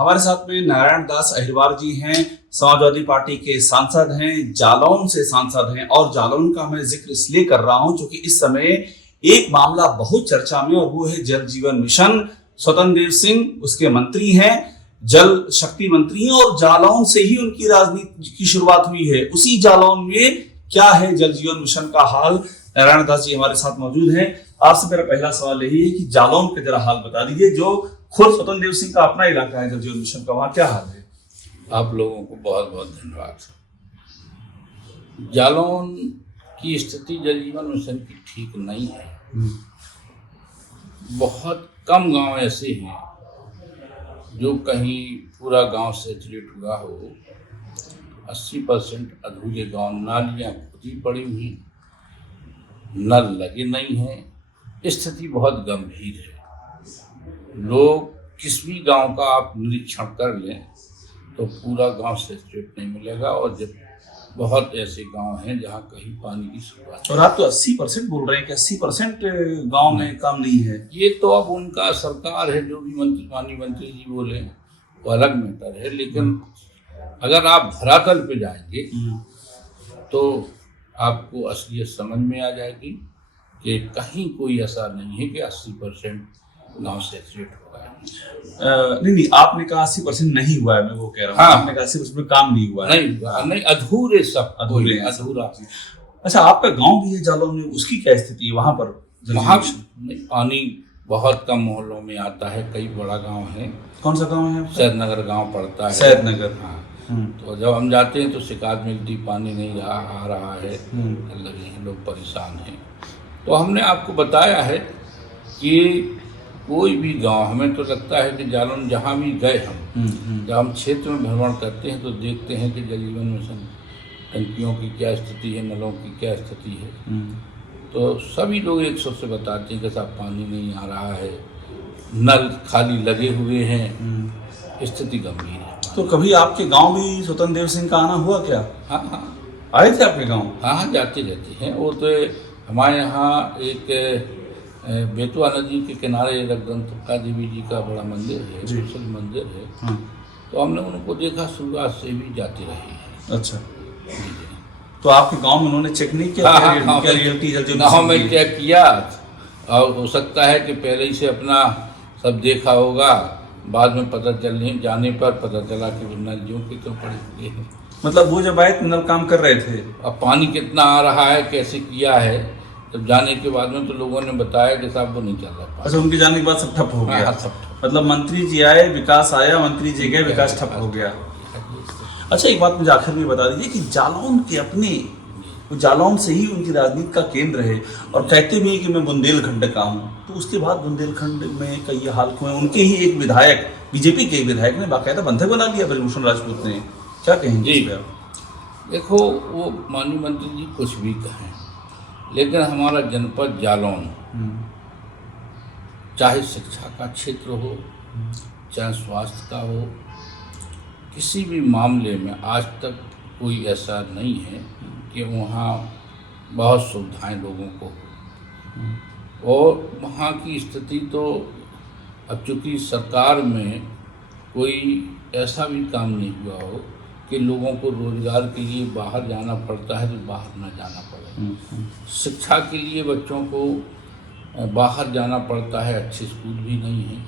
हमारे साथ में नारायण दास अहिरवार जी हैं, समाजवादी पार्टी के सांसद हैं, जालौन से सांसद हैं। और जालौन का मैं जिक्र इसलिए कर रहा हूं क्योंकि इस समय एक मामला बहुत चर्चा में, और वो है जल जीवन मिशन। स्वतंत्र देव सिंह उसके मंत्री हैं, जल शक्ति मंत्री हैं, और जालौन से ही उनकी राजनीति की शुरुआत हुई है। उसी जालौन में क्या है जल जीवन मिशन का हाल, नारायण दास जी हमारे साथ मौजूद हैं। आपसे मेरा पहला सवाल यही है कि जालौन का जरा हाल बता दीजिए, जो खुद स्वतंत्र देव सिंह का अपना इलाका है जल जीवन मिशन का, वहां क्या हाल है? आप लोगों को बहुत बहुत धन्यवाद। जालौन की स्थिति जल जीवन मिशन की ठीक नहीं है। बहुत कम गांव ऐसे हैं जो कहीं पूरा गांव सैचुरेट हुआ हो। 80% अधूरे गांव, नालियां खुदी पड़ी हुई, नल लगे नहीं हैं। स्थिति बहुत गंभीर है। लोग किस भी गांव का आप निरीक्षण कर लें तो पूरा गांव सैचुरेट नहीं मिलेगा, और जब बहुत ऐसे गांव हैं जहां कहीं पानी की शुरुआत। और आप तो 80% बोल रहे हैं कि 80% गांव में काम नहीं है। ये तो अब उनका सरकार है, जो भी माननीय मंत्री जी बोले वो अलग मैटर है। लेकिन अगर आप धरातल पे जाएंगे तो आपको असलियत समझ में आ जाएगी कि कहीं कोई ऐसा नहीं है कि 80% गांव सैचुरेट हो गया। नहीं, आपने कहा 80% नहीं हुआ है, मैं वो कह रहा हूँ। हाँ, आपने कहा 80% काम नहीं हुआ है। नहीं, अधूरे सब, अधूरे अधूरा। अच्छा, आपका गांव भी है जालौन में, उसकी क्या स्थिति है वहां पर? वहाँ पानी बहुत कम मोहल्लों में आता है। कई बड़ा गांव है। कौन सा गांव है? सैदनगर गांव पड़ता है। सैदनगर। हाँ। तो जब हम जाते हैं तो शिकायत मिलती, पानी नहीं आ रहा है, लगे हैं, लोग परेशान हैं। तो हमने आपको बताया है कि कोई भी गांव, हमें तो लगता है कि जालौन जहाँ भी गए हम, जब हम क्षेत्र में भ्रमण करते हैं तो देखते हैं कि जल जीवन मिशन टंकियों की क्या स्थिति है, नलों की क्या स्थिति है। तो सभी लोग एक सबसे बताते हैं कि साहब पानी नहीं आ रहा है, नल खाली लगे हुए हैं, स्थिति गंभीर है। तो कभी आपके गांव भी स्वतंत्र देव सिंह का आना हुआ क्या? हाँ, आए थे आपके गांव? हाँ, जाते रहते हैं। वो तो हमारे यहाँ एक बेतवा नदी के किनारे रघुदंता देवी जी का बड़ा मंदिर है, विशाल मंदिर है। हाँ। तो हमने उनको देखा, शुरुआत से भी जाते रहे हैं। अच्छा, तो आपके गांव में उन्होंने चेक नहीं किया? क्या रियलिटी गाँव में चेक किया, और हो सकता है कि पहले ही से अपना सब देखा होगा, बाद में पता चलने जाने पर पता चला कि नल ज्यों की तो पड़े हुए हैं। मतलब वो जब आए नल काम कर रहे थे? अब पानी कितना आ रहा है, कैसे किया है, तब जाने के बाद में तो लोगों ने बताया कि साहब वो नहीं चल रहा। अच्छा, उनके जाने के बाद सब ठप हो गया? हाँ, सब ठप। मतलब मंत्री जी आए, विकास आया, मंत्री जी गए, विकास ठप हो गया। अच्छा, एक बात मुझे आखिर में बता दीजिए कि जालौन के अपने, वो जालौन से ही उनकी राजनीति का केंद्र है, और कहते भी हैं कि मैं बुंदेलखंड का हूँ। तो उसके बाद बुंदेलखंड में का ये हाल क्यों है? उनके ही एक विधायक, बीजेपी के एक विधायक ने बाकायदा बंधक बना लिया ब्रजभूषण राजपूत ने, क्या कहेंगे इस पे? देखो, वो माननीय मंत्री जी कुछ भी कहें, लेकिन हमारा जनपद जालौन, चाहे शिक्षा का क्षेत्र हो, चाहे स्वास्थ्य का हो, किसी भी मामले में आज तक कोई ऐसा नहीं है कि वहाँ बहुत सुविधाएं लोगों को। और वहाँ की स्थिति तो अब चूँकि सरकार में कोई ऐसा भी काम नहीं हुआ हो कि लोगों को रोजगार के लिए बाहर जाना पड़ता है, तो बाहर ना जाना पड़े। शिक्षा के लिए बच्चों को बाहर जाना पड़ता है, अच्छे स्कूल भी नहीं हैं।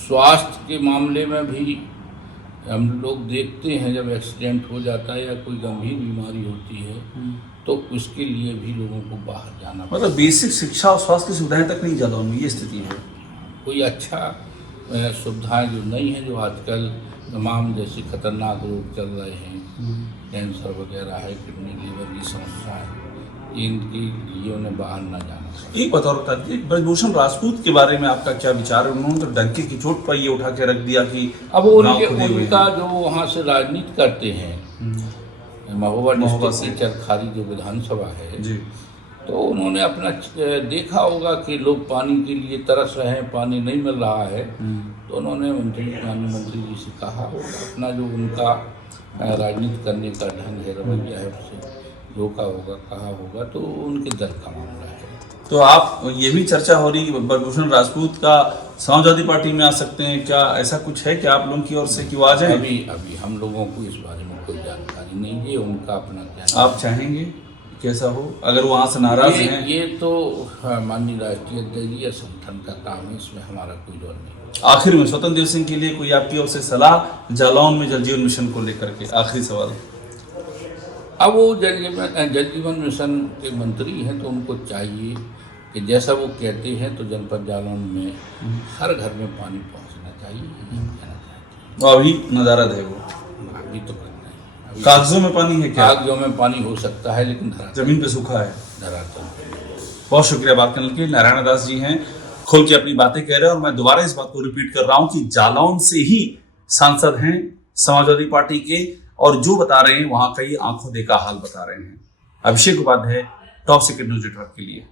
स्वास्थ्य के मामले में भी हम लोग देखते हैं, जब एक्सीडेंट हो जाता है या कोई गंभीर बीमारी होती है तो उसके लिए भी लोगों को बाहर जाना पड़ता है। मतलब बेसिक शिक्षा और स्वास्थ्य की सुविधाएं तक नहीं जालौन में, ये स्थिति है। कोई अच्छा सुविधाएं जो नहीं है, जो आजकल तमाम जैसे खतरनाक रोग चल रहे हैं, कैंसर वगैरह है, किडनी लीवर की समस्या है, इनके लिए उन्हें बाहर न जाना। एक बात और बता दीजिए, ब्रजभूषण राजपूत के बारे में आपका क्या विचार है? उन्होंने तो डंके की चोट पर ये उठा के रख दिया कि अब उनका जो वहाँ से राजनीति करते हैं, महोबा डिस्ट्रिक्ट की चरखारी जो विधानसभा है जी, तो उन्होंने अपना देखा होगा कि लोग पानी के लिए तरस रहे हैं, पानी नहीं मिल रहा है, तो उन्होंने माननीय मंत्री जी से कहा होगा, अपना जो उनका राजनीति करने का ढंग है, रवैया है, उससे रोका होगा, कहा होगा, तो उनके दल का मामला है। तो आप ये भी चर्चा हो रही है कि ब्रजभूषण राजपूत का समाजवादी पार्टी में आ सकते हैं, क्या ऐसा कुछ है कि आप लोगों की ओर से कि वो आ जाए? अभी हम लोगों को इस बारे में कोई जानकारी नहीं है, उनका अपना क्या आप चाहेंगे कैसा हो अगर वहाँ से नाराज हैं? ये तो माननीय राष्ट्रीय अध्यक्ष या संगठन का काम है, इसमें हमारा कोई रोल नहीं। आखिर में स्वतंत्र देव सिंह के लिए कोई आपकी ओर से सलाह जालौन में जल जीवन मिशन को लेकर के? आखिरी सवाल। अब वो जल जीवन मिशन के मंत्री हैं, तो उनको चाहिए कि जैसा वो कहते हैं तो जनपद जालौन में हर घर में पानी पहुंचना चाहिए, यही कहना चाहते तो अभी नदारद है वो, हैं। अभी तो करना है, अभी कागजों में पानी है क्या? कागजों में पानी हो सकता है, लेकिन जमीन पे सूखा है। धरातल पे बहुत शुक्रिया बात करने के लिए। नारायण दास जी हैं, खोल के अपनी बातें कह रहे हैं और मैं दोबारा इस बात को रिपीट कर रहा हूं कि जालौन से ही सांसद हैं समाजवादी पार्टी के, और जो बता रहे हैं वहां कई आंखों देखा हाल बता रहे हैं। Abhishek Upadhyay, top secret news network के लिए।